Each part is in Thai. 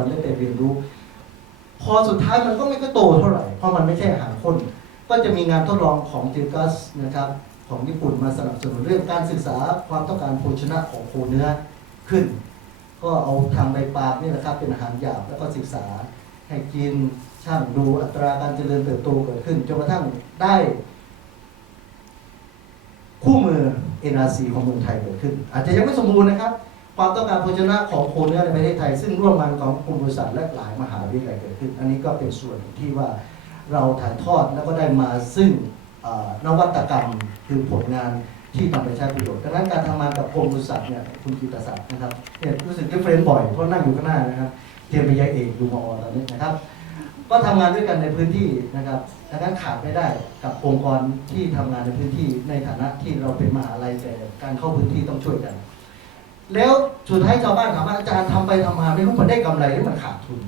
รได้ไปเรียนรู้ พอสุดท้ายมันก็ไม่ก็โตเท่าไหร่ เพราะมันไม่ใช่อาหารข้นก็จะมีงานทดลองของจิกัสนะครับของญี่ปุ่นมาสนับสนุนเรื่องการศึกษาความต้องการโภชนะของโคเนื้อขึ้น ก็เอาทางใบปาล์มนี่แหละครับเป็นอาหารหยาบแล้วก็ศึกษาให้กินช่างดูอัตราการเจริญเติบโตเกิดขึ้นจนกระทั่งได้ คู่มือ NRC ของเมืองไทยเกิดขึ้น อาจจะยังไม่สมบูรณ์นะครับ ความต้องการโภชนะของโคเนื้อในประเทศไทย ซึ่งร่วมกันของกลุ่มบริษัทและหลายมหาวิทยาลัยเกิดขึ้น อันนี้ก็เป็นส่วนที่ว่าเราถ่ายทอดแล้วก็ได้มาซึ่งนวัตกรรมคือผลงานที่นำไปใช้ประโยชน์ดังนั้นการทำงานกับกรมบริษัทเนี่ยคุณกิตศักดิ์นะครับเนี่ยรู้สึกดิเฟรนบ่อยเพราะนั่งอยู่ข้างหน้านะครับเรียนปริญญาเอกอยู่มอตอนนี้นะครับ ก็ทำงานด้วยกันในพื้นที่นะครับดังนั้นขาดไม่ได้กับองค์กรที่ทำงานในพื้นที่ในฐานะที่เราเป็นมหาลัยแต่การเข้าพื้นที่ต้องช่วยกัน แล้วสุดท้ายชาวบ้านถามว่าอาจารย์ทำไปทำมาไม่รู้มันได้กำไรหรือมันขาดทุน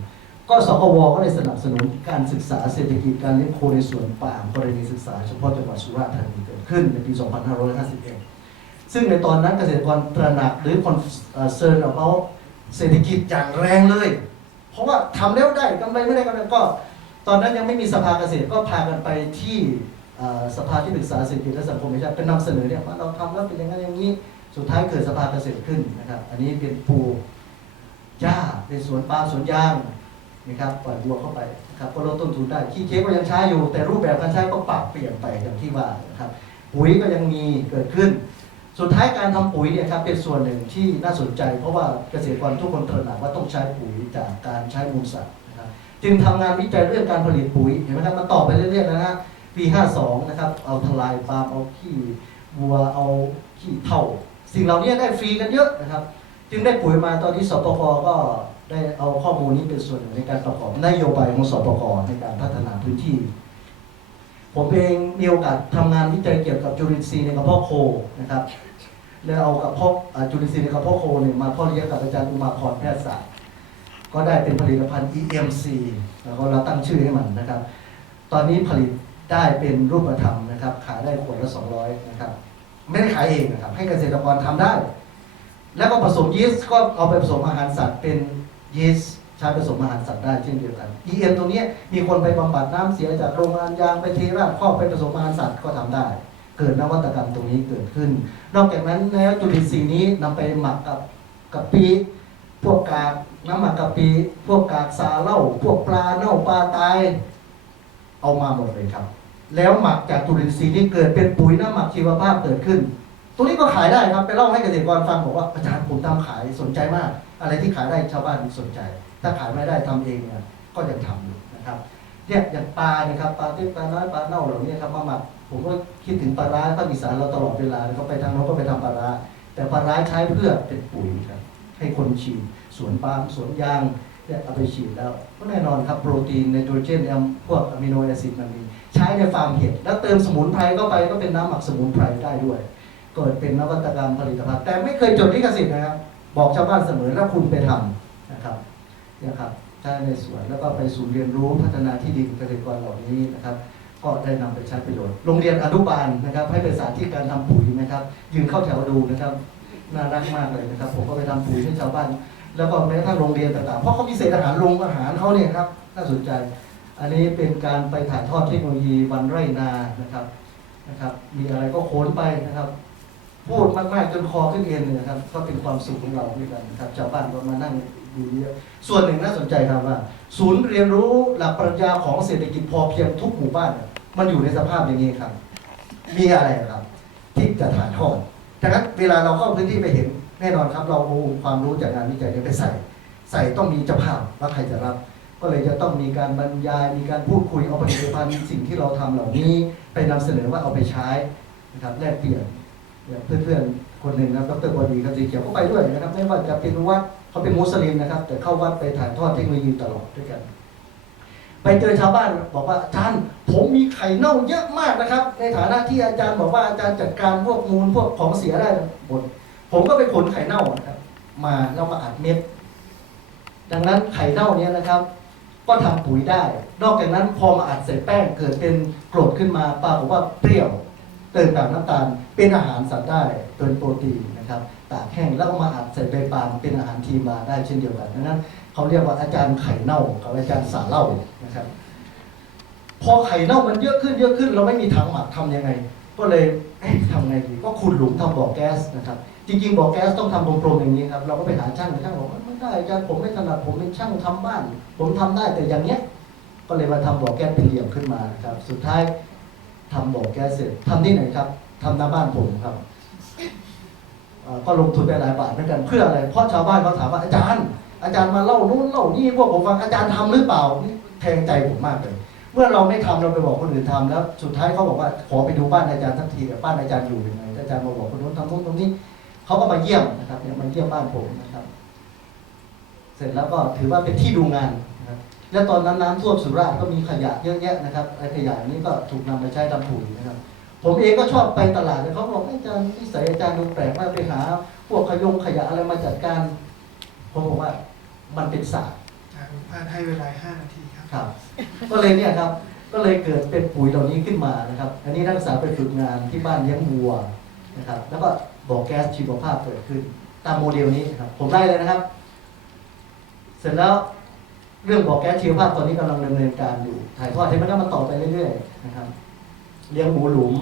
ก็สกวก็ได้สนับสนุนการศึกษาเศรษฐกิจการเลี้ยงโคในสวนป่ามกรณีศึกษาเฉพาะจังหวัดสุราษฎร์ธานีเกิดขึ้นในปี 2551 ซึ่งในตอนนั้นเกษตรกรตระหนักหรือคอนเซิร์นของเขาเศรษฐกิจอย่างแรงเลย เพราะว่าทำแล้วได้กำไรไม่ได้กำไรก็ ตอนนั้นยังไม่มีสภาเกษตรก็พากันไปที่สภาที่ปรึกษาเศรษฐกิจและสังคมแห่งชาติเป็นนำเสนอเนี่ยว่าเราทำแล้วเป็นอย่างนั้นอย่างนี้ สุดท้ายเกิดสภาเกษตรขึ้นนะครับ อันนี้เป็นปูหญ้าเป็นสวนปาล์มสวนยางนะครับปล่อยบัวเข้าไปนะครับก็ลดต้นทุนได้ขี้เค้กก็ยังใช้อยู่ แต่รูปแบบการใช้ก็ปรับเปลี่ยนไปอย่างที่ว่านะครับปุ๋ยก็ยังมีเกิดขึ้น สุดท้ายการทำปุ๋ยเนี่ยครับเป็นส่วนหนึ่งที่น่าสนใจ เพราะว่าเกษตรกรทุกคนตระหนักว่าต้องใช้ปุ๋ยจากการใช้มูลสัตว์นะครับจึงทำงานวิจัยเรื่องการผลิตปุ๋ยเห็นไหมครับมาต่อไปเรื่อยๆนะฮะปี 52 นะครับเอาทลายปาล์มเอาขี้วัวเอาขี้เถ้า สิ่งเหล่านี้ได้ฟรีกันเยอะนะครับ จึงได้ปุ๋ยมาตอนที่สปกก็ได้เอาข้อมูลนี้เป็นส่วนหนึ่งในการประกอบนโยบายของสปกในการพัฒนาพื้นที่ ผมเองมีโอกาสทำงานวิจัยเกี่ยวกับจุลินทรีย์ในกระเพาะโคนะครับแล้วเอากระเพาะจุลินทรีย์ในกระเพาะโคเนี่ยมาพ่อเลี้ยงกับอาจารย์อุมาพรแพทยศาสตร์ก็ได้เป็นผลิตภัณฑ์ EMC แล้วก็เราตั้งชื่อให้มันนะครับ ตอนนี้ผลิตได้เป็นรูปธรรมนะครับ ขายได้ขวดละ 200 นะครับ ไม่ได้ขายเองนะครับ ให้เกษตรกรทำได้ แล้วก็ผสมยีสต์ก็เอาไปผสมอาหารสัตว์เป็นยีสต์ใช้ผสมอาหารสัตว์ได้เช่นเดียวกัน EM ตรงนี้มีคนไปบำบัดน้ำเสียจากโรงงานยางไปเทราดครอบไปผสมอาหารสัตว์ก็ทำได้ เกิดนวัตกรรมตรงนี้เกิดขึ้น นอกจากนั้นแล้วจุลินทรีย์นี้นำไปหมักกับกะปิพวกกากน้ำหมักกะปิพวกกากสาเล้าพวกปลาเน่าปลาตาย เอามาหมดเลยครับ แล้วหมักจากจุลินทรีย์นี้เกิดเป็นปุ๋ยน้ำหมักชีวภาพเกิดขึ้นตรงนี้ก็ขายได้ครับ ไปเล่าให้เกษตรกรฟังบอกว่าอาจารย์ผมทำขายสนใจมาก อะไรที่ขายได้ชาวบ้านสนใจ ถ้าขายไม่ได้ทำเองเนี่ยก็ยังทำอยู่นะครับเนี่ยอย่างปลาเนี่ยครับปลาที่ปลาน้อยปลาเน่าเหล่านี้ครับมาหมักผมก็คิดถึงปลาร้าภาคอีสานเราตลอดเวลาเขาไปทางโน้นก็ไปทำปลาร้าแต่ปลาร้าใช้เพื่อเป็นปุ๋ยครับให้คนฉีดสวนปาล์มสวนยางเนี่ยเอาไปฉีดแล้วก็แน่นอนครับโปรตีนไนโตรเจนแอมพวกอะมิโนแอซิดมันมี ใช้ในฟาร์มเห็ดแล้วเติมสมุนไพรเข้าไปก็เป็นน้ำหมักสมุนไพรได้ด้วยเกิดเป็นนวัตกรรมผลิตภัณฑ์แต่ไม่เคยจดลิขสิทธิ์นะครับ บอกชาวบ้านเสมอแล้วคุณไปทำนะครับเนี่ยครับใช้ในสวนแล้วก็ไปศูนย์เรียนรู้พัฒนาที่ดินเกษตรกรเหล่านี้นะครับ ก็ได้นำไปใช้ประโยชน์โรงเรียนอนุบาลนะครับ ให้ไปสาธิตการทำปุ๋ยนะครับ ยืนเข้าแถวดูนะครับน่ารักมากเลยนะครับ ผมก็ไปทำปุ๋ยให้ชาวบ้าน แล้วก็แม้กระทั่งโรงเรียนต่างๆเพราะเขามีเศษอาหารโรงอาหารเขาเนี่ยครับน่าสนใจ อันนี้เป็นการไปถ่ายทอดเทคโนโลยีวันไร่นานะครับนะครับ มีอะไรก็โขนไปนะครับ พูดมากๆจนคอขึ้นเอ็นเลยนะครับ ก็เป็นความสุขของเราด้วยกันครับชาวบ้านก็มานั่งดูเยอะส่วนหนึ่งน่าสนใจครับว่า ศูนย์เรียนรู้หลักปรัชญาของเศรษฐกิจพอเพียงทุกหมู่บ้าน มันอยู่ในสภาพอย่างนี้ครับ มีอะไรครับ ที่จะถ่ายทอดดังนั้นเวลาเราเข้าพื้นที่ไปเห็นแน่นอนครับ เราเอาความรู้จากงานวิจัยนี้ไปใส่ ใส่ต้องมีเจ้าภาพว่าใครจะรับ ก็เลยจะต้องมีการบรรยาย มีการพูดคุยเอาผลิตภัณฑ์สิ่งที่เราทำเหล่านี้ ไปนำเสนอว่าเอาไปใช้นะครับแลกเปลี่ยนเนี่ยเพื่อนๆคนหนึ่งนะครับดรบดีครับสีเขียวก็ไปด้วยนะครับ ไม่ว่าจะเป็นวัดเขาเป็นมุสลิมนะครับ แต่เข้าวัดไปถ่ายทอดเทคโนโลยีตลอดด้วยกัน ไปเจอชาวบ้านบอกว่าอาจารย์ผมมีไข่เน่าเยอะมากนะครับ ในฐานะที่อาจารย์บอกว่าอาจารย์จัดการพวกมูลพวกของเสียได้หมดผมก็ไปขนไข่เน่านะครับมาแล้วมาอัดเม็ด ดังนั้นไข่เน่าเนี้ยนะครับ ก็ทำปุ๋ยได้ นอกจากนั้นพอมาอัดใส่แป้งเกิดเป็นกรดขึ้นมาปรากฏว่าเปรี้ยวเติมกับน้ำตาลเป็นอาหารสัตว์ได้เป็นโปรตีนนะครับตากแห้งแล้วก็มาอัดใส่ใบปาล์มเป็นอาหารทีมาได้เช่นเดียวกันดังนั้นเขาเรียกว่าอาจารย์ไข่เน่ากับอาจารย์สาเล่านะครับ พอไข่เน่ามันเยอะขึ้นเยอะขึ้น เราไม่มีถังหมักทำยังไง ก็เลยเอ๊ะทำไงดีก็ขุดหลุมทำบ่อแก๊สนะครับ จริงๆบ่อแก๊สต้องทำกลมๆอย่างนี้ครับเราก็ไปหาช่างช่างบอกว่าไม่ได้อาจารย์ผมไม่ถนัดผมเป็นช่างทำบ้าน ผมทำได้แต่อย่างเนี้ย ก็เลยมาทำบ่อแก๊สเป็นเหลี่ยมขึ้นมาครับ สุดท้ายทำบ่อแก๊สเสร็จทำที่ไหนครับทำหน้าบ้านผมครับก็ลงทุนไปหลายบาทเหมือนกันเพื่ออะไร เพราะชาวบ้านเขาถามว่าอาจารย์ อาจารย์มาเล่านู้นเล่านี่พวกผมฟังอาจารย์ทำหรือเปล่านี่แทงใจผมมากเลย เมื่อเราไม่ทำเราไปบอกคนอื่นทำแล้ว สุดท้ายเขาบอกว่าขอไปดูบ้านอาจารย์สักทีแต่บ้านอาจารย์อยู่ยังไงอาจารย์มาบอกคนนู้นทำนู้นตรงนี้เขาก็มาเยี่ยมนะครับเนี่ยมาเยี่ยมบ้านผมนะครับ เสร็จแล้วก็ถือว่าเป็นที่ดูงานนะครับและตอนนั้นน้ำท่วมสุราษฎร์ก็มีขยะเยอะแยะนะครับไอ้ขยะนี้ก็ถูกนำไปใช้ทำปุ๋ยนะครับ ผมเองก็ชอบไปตลาดเลยเขาบอกอาจารย์นิสัยอาจารย์ดูแปลกมากไปหา พวกขยงขยะอะไรมาจัดการผมบอกว่ามันเป็นศาสตร์จากคุณพานให้เวลา5นาที ครับ ก็เลยเนี่ยครับ ก็เลยเกิดเป็นปุ๋ยเหล่านี้ขึ้นมานะครับ อันนี้นักศึกษาไปฝึกงานที่บ้านเลี้ยงวัวนะครับ แล้วก็บ่อแก๊สชีวภาพเกิดขึ้น ตามโมเดลนี้นะครับ ผมได้เลยนะครับ เสร็จแล้วเรื่องบ่อแก๊สชีวภาพตอนนี้กำลังดำเนินการอยู่ ถ่ายทอดให้มันก็มาต่อไปเรื่อยๆนะครับ เลี้ยงหมูหลุม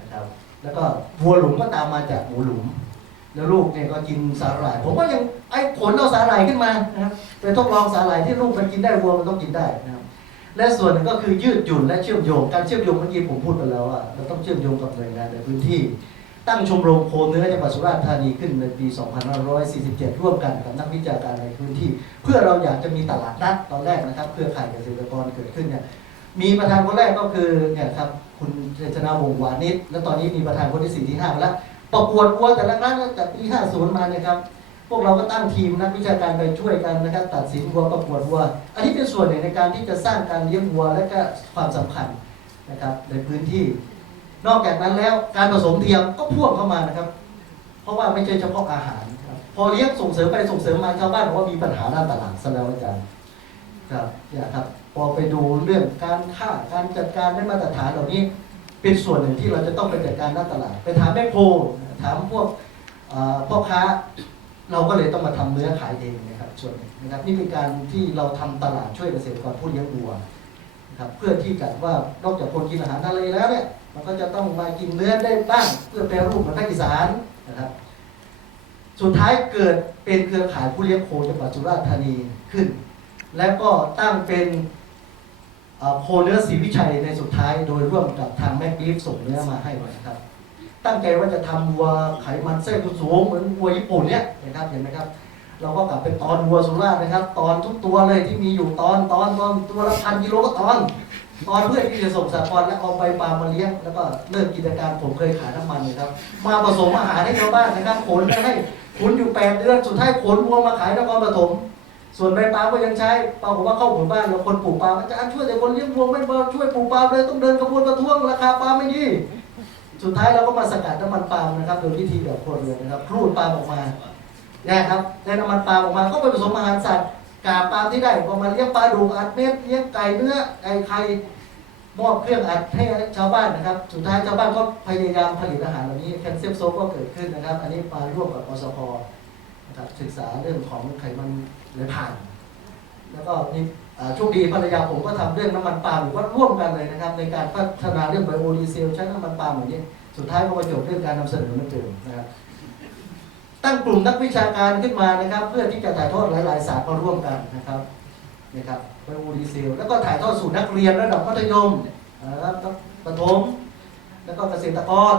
นะครับ แล้วก็วัวหลุมก็ตามมาจากหมูหลุม แล้วลูกเนี่ยก็กินสาหร่าย ผมก็ยังไอ้ผลเอาสาหร่ายขึ้นมานะครับไปทดลองสาหร่ายที่ลูกมันกินได้วัวมันต้องกินได้นะครับและส่วนหนึ่งก็คือยืดหยุ่นและเชื่อมโยง การเชื่อมโยงเมื่อกี้ผมพูดไปแล้วว่าเราต้องเชื่อมโยงกับหน่วยงานในพื้นที่ ตั้งชมรมโคเนื้อจังหวัดสุราษฎร์ธานีขึ้นในปี 2547 ร่วมกันกับนักวิชาการในพื้นที่ เพื่อเราอยากจะมีตลาดนัดตอนแรกนะครับเครือข่ายเกษตรกรเกิดขึ้นเนี่ยมีประธานคนแรกก็คือเนี่ยครับคุณเจษนาวงหวานิชและตอนนี้มีประธานคนที่สี่ที่ห้ามาแล้ว ประกวดวัวแต่ละครั้งตั้งแต่ปี 50 มาเนี่ยครับ พวกเราก็ตั้งทีมนักวิชาการไปช่วยกันนะครับ ตัดสินวัวประกวดวัว อันนี้เป็นส่วนหนึ่งในการที่จะสร้างการเลี้ยงวัวและก็ความสำคัญนะครับในพื้นที่ นอกจากนั้นแล้วการผสมเทียมก็พ่วงเข้ามานะครับ เพราะว่าไม่ใช่เฉพาะอาหารครับพอเลี้ยงส่งเสริมไปส่งเสริมมาชาวบ้านบอกว่ามีปัญหาด้านตลาดซะแล้วอาจารย์ครับเนี่ยครับพอไปดูเรื่องการค่าการจัดการได้มาตรฐานเหล่านี้ เป็นส่วนหนึ่งที่เราจะต้องไปจัดการด้านตลาด ไปถามแม่โคถามพวกพ่อค้าเราก็เลยต้องมาทำเนื้อขายเองนะครับส่วนหนึ่งนะครับนี่เป็นการที่เราทำตลาดช่วยเกษตรกรผู้เลี้ยงวัวนะครับเพื่อที่จะว่านอกจากคนกินอาหารทะเลแล้วเนี่ยมันก็จะต้องมากินเนื้อได้บ้าง เพื่อแปรรูปเหมือนภาคอีสานนะครับสุดท้ายเกิดเป็นเครือข่ายผู้เลี้ยงโคจังหวัดสุราษฎร์ธานีขึ้น และก็ตั้งเป็น โคเนื้อศรีวิชัยในสุดท้ายโดยร่วมกับทางแม่บีฟส่งเนื้อมาให้นะครับ ตั้งใจว่าจะทำวัวไขมันเส้นสูงเหมือนวัวญี่ปุ่นเนี่ยนะครับเห็นไหมครับ เราก็กลับเป็นตอนวัวสุราษฎร์นะครับ ตอนทุกตัวเลยที่มีอยู่ตอนตอนตอนตัวละพันกิโลก็ตอน ตอนเพื่อที่จะส่งสากรและเอาใบปาล์มมาเลี้ยงแล้วก็เลิกกิจการผมเคยขายน้ำมันนะครับ มาผสมอาหารให้ชาวบ้านนะครับขนไปให้ขนอยู่แปดเดือนสุดท้ายขนวัวมาขายนครปฐม ส่วนใบปาล์มก็ยังใช้ปรากฏว่าเข้าหมู่บ้านเราคนปลูกปาล์มอาจารย์ช่วยแต่คนเลี้ยงวัวไม่มาช่วยปลูกปาล์มเลยต้องเดินกระบวนประท้วงราคาปาล์มไม่ดี สุดท้ายเราก็มาสกัดน้ำมันปาล์มนะครับโดยวิธีแบบครัวเรือนะครับครูดปาล์มออกมาเนี่ยครับได้น้ำมันปาล์มออกมาก็ไปผสมอาหารสัตว์กาปาล์มที่ได้ก็มาเลี้ยงปลาดุกอัดเม็ดเลี้ยงไก่เนื้อไก่ไข่มอบเครื่องอัดให้ชาวบ้านนะครับ สุดท้ายชาวบ้านก็พยายามผลิตอาหารเหล่านี้แคลเซียมโซก็เกิดขึ้นนะครับ อันนี้มาร่วมกับอสพ นะครับศึกษาเรื่องของไขมันเหลผ่าน แล้วก็นี่อ่าโชคดีภรรยาผมก็ทำเรื่องน้ำมันปาล์มอยู่ก็ร่วมกันเลยนะครับ ในการพัฒนาเรื่องไบโอดีเซลใช้น้ำมันปาล์มอย่างนี้สุดท้ายก็มาจบเรื่องการนำเสนอมือนเดิมนะครับตั้งกลุ่มนักวิชาการขึ้นมานะครับ เพื่อที่จะถ่ายทอดหลาย ๆ ศาสตร์มาร่วมกันนะครับนะครับไบโอดีเซลแล้วก็ถ่ายทอดสู่นักเรียนระดับมัธยมนะครับประถม แล้วก็เกษตรกร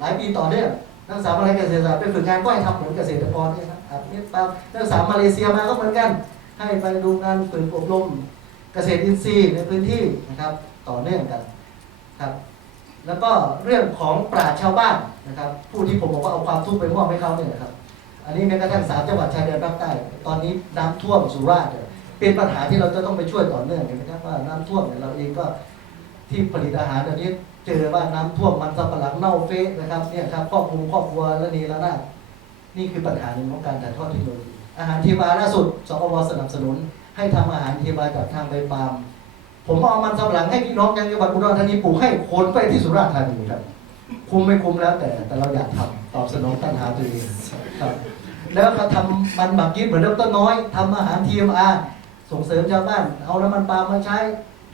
หลายปีต่อเนื่องนักศึกษาอะไรเกษตรศาสตร์ไปฝึกงานก็ให้ทำเหมือนเกษตรกรเนี่ยครับ อัดเม็ดปามนักศึกษามาเลเซียมาก็เหมือนกัน ให้ไปดูงานฝึกอบรมเกษตรอินทรีย์ในพื้นที่นะครับ ต่อเนื่องกันครับ แล้วก็เรื่องของปราชชาวบ้านนะครับ ผู้ที่ผมบอกว่าเอาความทุกข์ไปมอบให้เขาเนี่ยนะครับ อันนี้แม้กระทั่งสามจังหวัดชายแดนภาคใต้ตอนนี้น้ำท่วมสุราษฎร์เป็นปัญหาที่เราจะต้องไปช่วยต่อเนื่องนไหมครับว่าน้ำท่วมเนี่ยเราเองก็ที่ผลิตอาหารเดี๋ยวนี้เจอว่าน้ำท่วมมันสำปะหลังเน่าเฟะนะครับเนี่ยครับครอบคลุมครอบครัวและนีละนาด นี่คือปัญหาหนึ่งของการถ่ายทอดเทคโนโลยีอาหารเทวาล่าสุดสกวสนับสนุน ให้ทำอาหารเทวาจากทางใบปาล์มผมเอามันสำหลังให้พี่น้องยังจังหวัดอุดรธานีปลูกให้ขนไปที่สุราษฎร์ธานีครับ คุ้มไม่คุ้มแล้วแต่แต่เราอยากทำตอบสนองตัณหาตัวเองครับแล้วก็ทำมันหมักยิ้เหมือนดรน้อยทำอาหาร TMR ส่งเสริมชาวบ้าน เอาน้ำมันปาล์มมาใช้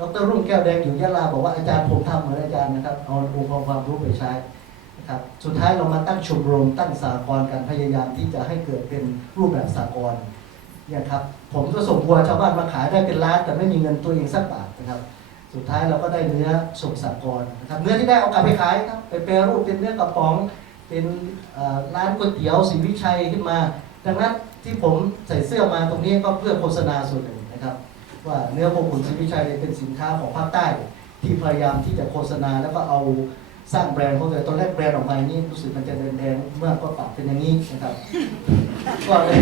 ดรรุ่งแก้วแดงอยู่ยะลาบอกว่าอาจารย์ผมทำเหมือนอาจารย์นะครับ เอาองค์ความรู้ไปใช้ ครับสุดท้ายเรามาตั้งชมรมตั้งสากลการพยายามที่จะให้เกิดเป็นรูปแบบสากลเนี่ยครับผมก็ส่งวัวชาวบ้านมาขายได้เป็นล้านแต่ไม่มีเงินตัวเองสักบาทนะครับ สุดท้ายเราก็ได้เนื้อส่งสากลนะครับเนื้อที่ได้เอากลับไปขายครับไปแปรรูปเป็นเนื้อกระป๋อง เป็นร้านก๋วยเตี๋ยวศรีวิชัยขึ้นมา ดังนั้นที่ผมใส่เสื้อมาตรงนี้ก็เพื่อโฆษณาส่วนหนึ่งนะครับ ว่าเนื้อโคขุนศรีวิชัยเป็นสินค้าของภาคใต้ ที่พยายามที่จะโฆษณาแล้วก็เอา สร้างแบรนด์เขาเลยตอนแรกแบรนด์ออกมานี่รู้สึกมันจะแดงๆเมื่อก็ปรับเป็นอย่างนี้นะครับก็เลย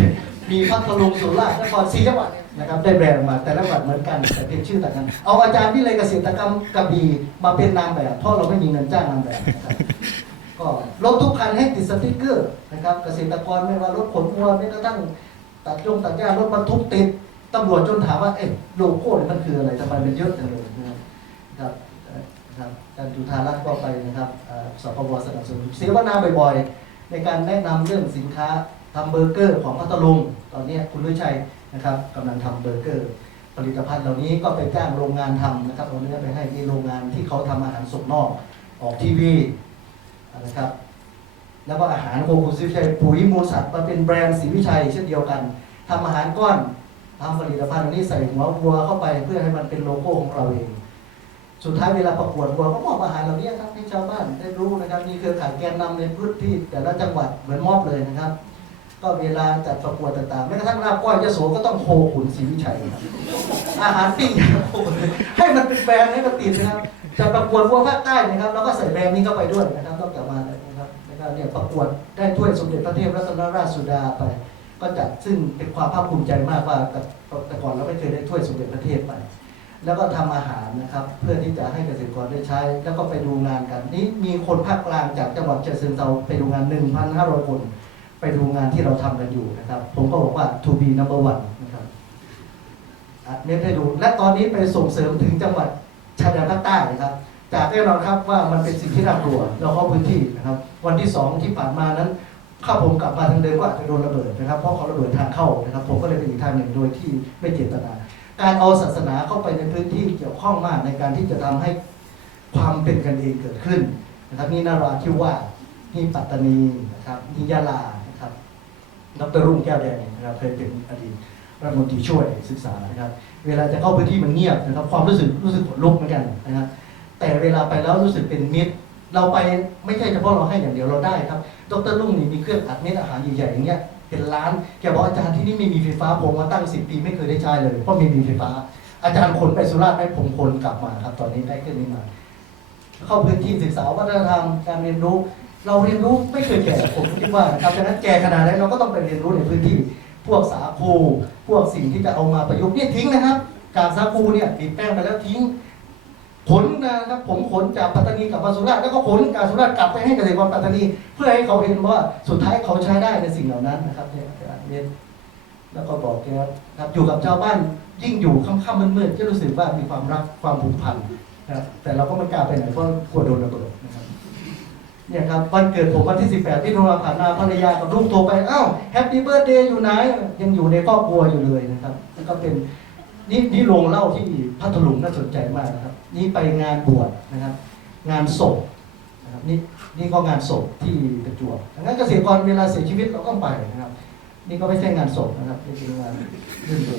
มีพัทลุงสุราษฎร์นครศรีจังหวัดนะครับได้แบรนด์ออกมาแต่ละจังหวัดเหมือนกันแต่เพียงชื่อต่างกัน เอาอาจารย์วิเลยเกษตรกรรมกระบี่มาเป็นนางแบบเพราะเราไม่มีเงินจ้างนางแบบนะครับก็รถทุกคันให้ติดสติ๊กเกอร์นะครับเกษตรกรไม่ว่ารถขนวัวแม้กระทั่งตัดยงตัดหญ้ารถบรรทุกติดตำรวจจนถามว่าเอ๊ะโลโก้เนี่ยมันคืออะไรทำไมมันเยอะจังเลยนะครับ ครับเอ่อครับอาจารย์จุธารัตน์ก็ไปนะครับสปวสนับสนุนเสวนาบ่อยๆ ในการแนะนำเรื่องสินค้าทำเบอร์เกอร์ของพัทลุงตอนนี้คุณลุยชัยนะครับกำลังทำเบอร์เกอร์ ผลิตภัณฑ์เหล่านี้ก็ไปจ้างโรงงานทำนะครับเอาเนื้อไปให้ที่โรงงานที่เขาทำอาหารส่งนอกออกทีวีนะครับแล้วก็อาหารโคกุซิวิชัยปุ๋ยมูลสัตว์มาเป็นแบรนด์ศรีวิชัยเช่นเดียวกันทำอาหารก้อนทำผลิตภัณฑ์นี้ใส่หัววัวเข้าไปเพื่อให้มันเป็นโลโก้ของเราเอง สุดท้ายเวลาประกวดวัวก็มอบอาหารเหล่านี้ครับให้ชาวบ้านได้รู้นะครับ มีเครือข่ายแกนนำในพื้นที่แต่ละจังหวัดเหมือนมอบเลยนะครับ ก็เวลาจัดประกวดต่างๆแม้กระทั่งลาบก้อยยโสก็ต้องโคขุนศรีวิชัยอาหารปิ้งให้มันเป็นแบรนด์ให้มันติดนะครับจะประกวดวัวภาคใต้นะครับแล้วก็ใส่แบรนด์นี้เข้าไปด้วยนะครับต้องกลับมาเลยนะครับแล้วก็เนี่ยประกวดได้ถ้วยสมเด็จพระเทพรัตนราชสุดาไป ก็จัดซึ่งเป็นความภาคภูมิใจมากว่าแต่ก่อนเราไม่เคยได้ถ้วยสมเด็จพระเทพไป แล้วก็ทำอาหารนะครับ เพื่อที่จะให้เกษตรกรได้ใช้ แล้วก็ไปดูงานกัน นี่มีคนภาคกลางจากจังหวัดเชียงเซนเซาไปดูงาน 1,500 คน ไปดูงานที่เราทำกันอยู่นะครับ ผมก็บอกว่า to be number one นะครับอัดเม็ดให้ดู และตอนนี้ไปส่งเสริมถึงจังหวัดชายแดนภาคใต้นะครับ จากแน่นอนครับว่ามันเป็นสิ่งที่น่ากลัวเราเข้าพื้นที่นะครับ วันที่สองที่ผ่านมานั้นข้าผมกลับมาทางเดิมก็อาจจะโดนระเบิดนะครับเพราะเขาระเบิดทางเข้านะครับ ผมก็เลยไปอีกทางหนึ่งโดยที่ไม่เจตนา การเอาศาสนาเข้าไปในพื้นที่เกี่ยวข้องมากในการที่จะทำให้ความเป็นกันเองเกิดขึ้นนะครับนี่นาราธิวาสนี่ปัตตานีนะครับนี่ยะลานะครับดรรุ่งแก้วแดงนะครับเคยเป็นอดีตรัฐมนตรีช่วยศึกษานะครับ เวลาจะเข้าพื้นที่มันเงียบนะครับ ความรู้สึกรู้สึกขนลุกเหมือนกันนะครับแต่เวลาไปแล้วรู้สึกเป็นมิตร เราไปไม่ใช่เฉพาะเราให้อย่างเดียวเราได้ครับ ดรลุ่งนี่มีเครื่องอัดเม็ดอาหารใหญ่ๆอย่างเงี้ย เป็นล้านแกบอกอาจารย์ที่นี่ไม่มีไฟฟ้าผมมาตั้งสิบปีไม่เคยได้ใช้เลย เพราะไม่มีไฟฟ้า อาจารย์ขนไปสุราษฎร์ให้ผมขนกลับมาครับ ตอนนี้ได้เครื่นี้มาเข้าพื้นที่ศึกษาวัฒนธรรมการเรียนรู้ เราเรียนรู้ไม่เคยแก่ผมคิดว่าครับดังนั้นแก่ขนาดไหนเราก็ต้องไปเรียนรู้ในพื้นที่ พวกสาคูพวกสิ่งที่จะเอามาประยุกต์เนี่ยทิ้งนะครับการสาคูเนี่ยบีบแป้งไปแล้วทิ้ง ขนนะครับผมขนจากปัตตานีกลับมาสุราษฎร์แล้วก็ขนจากสุราษฎร์กลับไปให้เกษตรกรปัตตานีเพื่อให้เขาเห็นว่าสุดท้ายเขาใช้ได้ในสิ่งเหล่านั้นนะครับเนี่ยเนี่ยแล้วก็บอกแกครับอยู่กับชาวบ้านยิ่งอยู่ค่ำๆมืดๆจะรู้สึกว่ามีความรักความผูกพันนะครับแต่เราก็ไม่กล้าไปไหนเพราะกลัวโดนระเบิดนะครับเนี่ยครับวันเกิดผมวันที่ 18ที่โทรผ่านมาภรรยากับลูกโทรไปอ้าวแฮปปี้เบิร์ดเดย์อยู่ไหนยังอยู่ในครอบครัวอยู่เลยนะครับแล้วก็เป็น นี่นี่โรงเล่าที่พัทลุงน่าสนใจมากนะครับ นี่ไปงานบวชนะครับ งานศพนะครับนี่นี่ก็งานศพที่ประจวบดังนั้นเกษตรกรเวลาเสียชีวิตเราก็ไปนะครับ นี่ก็ไม่ใช่งานศพนะครับนี่เป็นงานดึงดูด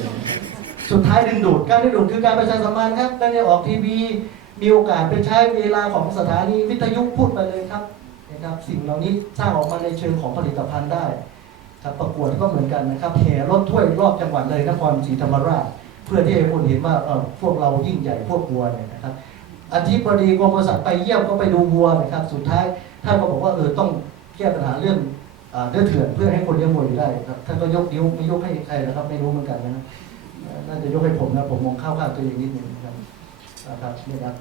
สุดท้ายดึงดูดการดึงดูดคือการประชาสัมพันธ์ครับได้ออกทีวีมีโอกาสไปใช้เวลาของสถานีวิทยุพูดไปเลยครับนะครับ สิ่งเหล่านี้สร้างออกมาในเชิงของผลิตภัณฑ์ได้ครับประกวดก็เหมือนกันนะครับแห่รถถ้วยรอบจังหวัดเลยนครศรีธรรมราช พื่อที่ให้คนเห็นว่าพวกเรายิ่งใหญ่พวกวัวเนี่ยนะครับอธิบดีกรมปศุสัตว์ไปเยี่ยมก็ไปดูวัวนะครับ สุดท้ายท่านก็บอกว่าเออต้องแก้ปัญหาเรื่องเลือเถื่อนเพื่อให้คนเลี้ยงวัวอยู่ได้ครับท่านก็ยกนิ้วไม่ยกให้ใครนะครับ ไม่รู้เหมือนกันนะครับน่าจะยกให้ผมนะผมมองเข้าข้างตัวเองนิดนึงนะครับนะครับนี่ครับ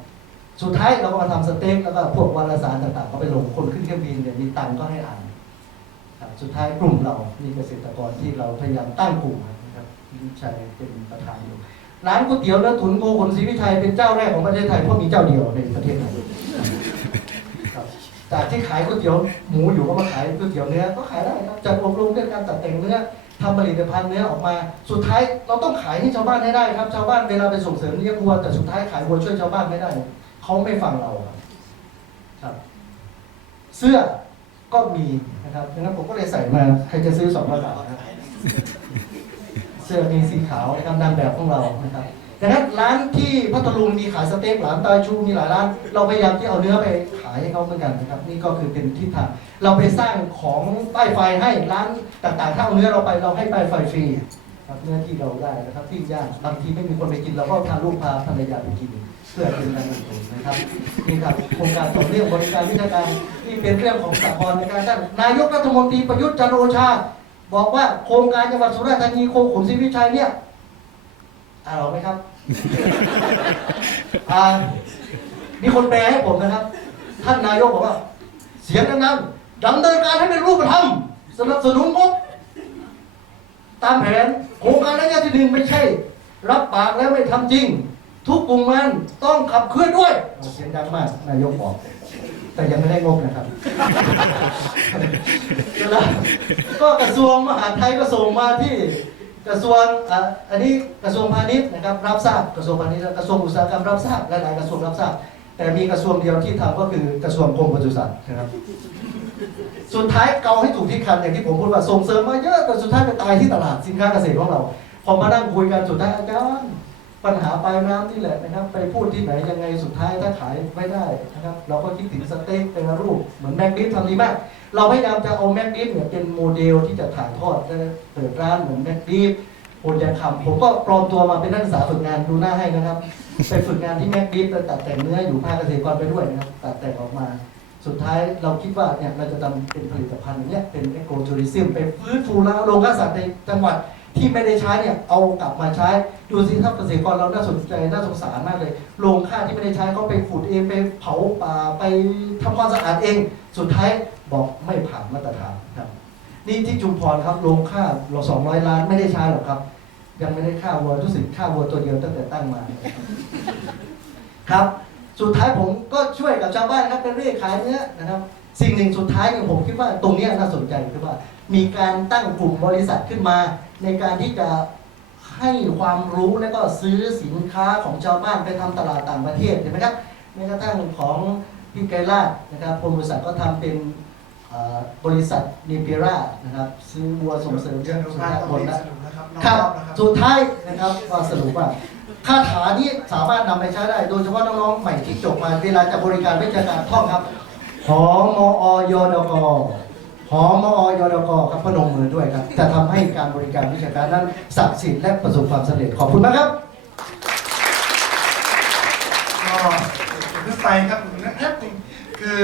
สุดท้ายเราก็มาทำสเต็กแล้วก็พวกวารสารต่างๆ ก็ไปลงคนขึ้นเครื่องบินเนี่ยมีตังก็ให้อ่านครับสุดท้ายกลุ่มเรามีเกษตรกรที่เราพยายามตั้งกลุ่มครับ วิชัยเป็นประธานอยู่ร้านก๋วยเตี๋ยวเนื้อตุ๋นโกขนศรีวิชัยเป็นเจ้าแรกของประเทศไทยเพราะมีเจ้าเดียวในประเทศไทยจากที่ขายก๋วยเตี๋ยวหมูอยู่ก็มาขายก๋วยเตี๋ยวเนื้อก็ขายได้ครับจากอบรมเรื่องการตัดแต่งเนื้อทำผลิตภัณฑ์เนื้อออกมา สุดท้ายเราต้องขายให้ชาวบ้านให้ได้ครับ ชาวบ้านเวลาไปส่งเสริมเลี้ยงวัวแต่สุดท้ายขายวัวช่วยชาวบ้านไม่ได้เขาไม่ฟังเราครับครับเสื้อก็มีนะครับดังนั้นผมก็เลยใส่มาใครจะซื้อสองร้อยบาทนะครับ เสื้อมีสีขาวนะครับนางแบบของเรานะครับดังนั้นร้านที่พัทลุงมีขายสเต็กร้านตาชูมีหลายร้าน เราพยายามที่เอาเนื้อไปขายให้เขาเหมือนกันนะครับ นี่ก็คือเป็นทิศทางเราไปสร้างของป้ายไฟให้ร้านต่างๆถ้าเอาเนื้อเราไปเราให้ป้ายไฟฟรีครับเนื้อที่เราได้นะครับที่ย่างบางทีไม่มีคนไปกินเราก็พาลูกพาภรรยาไปกิน เพื่อเป็นการลงทุนนะครับนี่ครับโครงการต่อเรื่องบริการวิชาการที่เป็นเรื่องของสากลในการท่านนายกรัฐมนตรีประยุทธ์จันโอชา บอกว่าโครงการจังหวัดสุราษฎร์ธานีโคขุนศรีวิชัยเนี่ยอ่านออกไหมครับ อ่ามีคนแปลให้ผมนะครับ ท่านนายกบอกว่า เสียงดังๆดำเนินการให้เป็นรูปธรรมสนับสนุนงบตามแผนโครงการระยะที่หนึ่งไม่ใช่ รับปากแล้วไม่ทำจริง ทุกกลุ่มงานต้องขับเคลื่อนด้วยโอ้เสียงดังมาก นายกบอก แต่ยังไม่ได้งบนะครับ แล้วก็กระทรวงมหาดไทยก็ส่งมาที่กระทรวงอันนี้กระทรวงพาณิชย์นะครับรับทราบกระทรวงพาณิชย์กระทรวงอุตสาหกรรมรับทราบหลายๆกระทรวงรับทราบ แต่มีกระทรวงเดียวที่ทำก็คือกระทรวงกรมปศุสัตว์นะครับสุดท้ายเกาให้ถูกที่คันอย่างที่ผมพูดว่าส่งเสริมมาเยอะแต่สุดท้ายไปตายที่ตลาดสินค้าเกษตรของเราพอมานั่งคุยกันสุดท้ายอาจารย์ ปัญหาปลายน้ำนี่แหละนะครับ ไปพูดที่ไหนยังไงสุดท้ายถ้าขายไม่ได้นะครับ เราก็คิดถึงสเต็กเป็นรูปเหมือนแม็กดิฟทำดีมาก เราพยายามจะเอาแม็กดิฟเนี่ยเป็นโมเดลที่จะถ่ายทอดและเปิดร้านเหมือนแม็กดิฟโอนยังคำผมก็ปลอมตัวมาเป็นนักศึกษาฝึกงานดูหน้าให้นะครับ ไปฝึกงานที่แม็กดิฟไปตัดแต่งเนื้ออยู่ภาคเกษตรกรไปด้วยนะครับตัดแต่งออกมา สุดท้ายเราคิดว่าเนี่ยเราจะทำเป็นผลิตภัณฑ์เนี่ยเป็นเอโกจูริซึมไปฟื้นฟูแล้วโรงฆ่าสัตว์ในจังหวัด ที่ไม่ได้ใช้เนี่ยเอากลับมาใช้ ดูสิครับเกษตรกรเราน่าสนใจน่าสงสารมากเลยโรงฆ่าที่ไม่ได้ใช้เขาไปขุดเองไปเผาป่าไปทำความสะอาดเอง สุดท้ายบอกไม่ผ่านมาตรฐานครับนี่ที่ชุมพรครับโรงฆ่าเราสองร้อยล้านไม่ได้ใช้หรอกครับ ยังไม่ได้ฆ่าวัวรู้สึกฆ่าวัวตัวเดียวตั้งแต่ตั้งมาครับ สุดท้ายผมก็ช่วยกับชาวบ้านครับเป็นเร่ขายเนื้อนะครับ สิ่งหนึ่งสุดท้ายเนี่ยผมคิดว่าตรงนี้น่าสนใจคือว่า มีการตั้งกลุ่มบริษัทขึ้นมา ในการที่จะให้ความรู้และก็ซื้อสินค้าของชาวบ้านไปทำตลาดต่างประเทศเห็นไหมครับแม้กระทั่งของพี่ไกรลาดนะครับกรมบริษัทก็ทำเป็นเอ่อบริษัทนิเปียร่านะครับซื้อวัวส่งเสริมเชิญทุกสุท่านนัขต้องบนเรียนนะสรุปนะครับครับน้องๆนะครับสุดท้ายนะครับก็สรุปว่าคาถานี้สามารถนำไปใช้ได้ โดยเฉพาะน้องๆใหม่ที่จบมาเวลาจะบริการวิชาการท่องครับหอมอยดก หอมอยดกครับพนมมือด้วยครับ จะทำให้การบริการวิชาการนั้นศักดิ์สิทธิ์และประสบความสำเร็จขอบคุณมากครับก็ขึ้นไปครับแป๊บนึงคือ